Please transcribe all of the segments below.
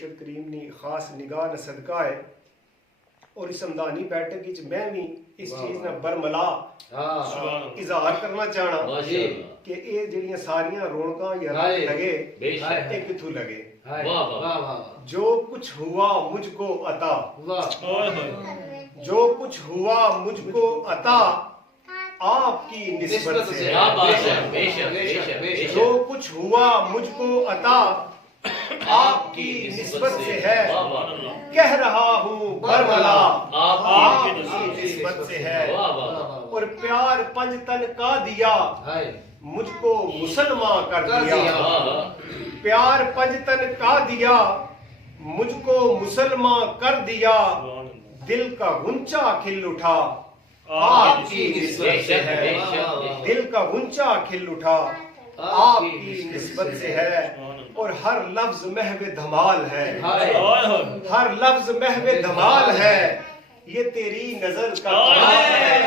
मुर्शद करीम नी खास निगाह न सदका है और इस समदानी बैठक विच मैं भी इस चीज ना बरमला इजहार करना चाहना कि ये जड़ियां सारियां रौनकां या लगे एक किथों लगे। जो कुछ हुआ मुझको अता, जो कुछ हुआ मुझको अता आपकी निस्बत से है। जो कुछ हुआ मुझको अता आपकी निस्बत से है। कह रहा हूँ बरमला आपकी निस्बत से है। और प्यार पंजतन का दिया मुझको मुसलमान कर दिया। प्यार पंजतन का दिया मुझको मुसलमान कर दिया। दिल का गुंचा खिल उठा आपकी निस्बत से है। दिल का गुंचा खिल उठा आपकी निस्बत से है। और हर लफ्ज महवे धमाल है। हर लफ्ज महवे धमाल है। ये तेरी नजर का कमाल है।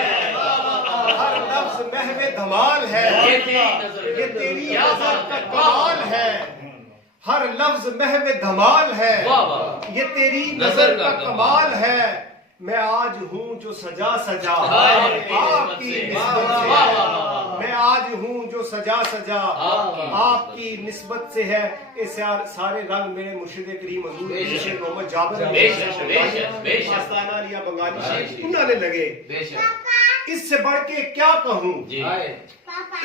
हर लफ्ज महवे धमाल है। ये तेरी नजर का कमाल है। हर लफ्ज महवे धमाल है। ये तेरी नजर का कमाल है। मैं आज हूँ जो सजा सजा आपकी निस्बत से है। मैं आज हूँ जो सजा सजा आपकी निस्बत से है। ये सारे रंग मेरे मुर्शिद करीम हजूर शेख मोहम्मद जाबिर आस्ताना लिया बंगाली शेख उन्होंने लगे। इससे बढ़ के क्या कहूँ,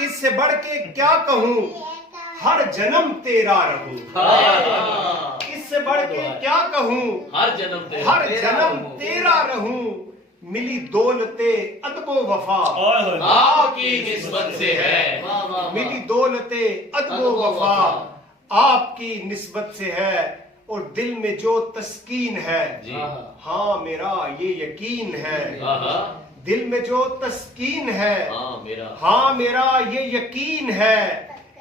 इससे बढ़ के क्या कहूँ, हर जन्म तेरा रहूं। इससे बढ़ के क्या कहूँ, हर जन्म तेरा रहूं। मिली दौलते अदबो वफा आपकी निस्बत से है। मिली दौलते अदबो वफा आपकी निस्बत से है। और दिल में जो तस्कीन है हाँ मेरा ये यकीन है। दिल में जो तस्कीन है हाँ मेरा ये यकीन है।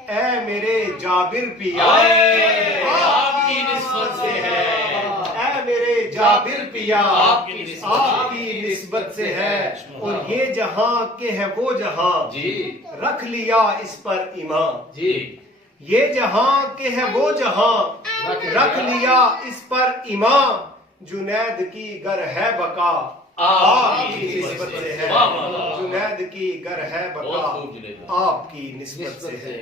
ऐ मेरे जाबिर पिया आपकी निस्बत से है। ऐ मेरे जाबिर पिया आपकी निस्बत से है। और ये जहां के है वो जहां रख लिया इस पर ईमान। ये जहां के है वो जहां रख लिया इस पर ईमान। जुनैद की गर है बका आपकी निस्बत से है। जुनैद की गर है बका आपकी निस्बत से है।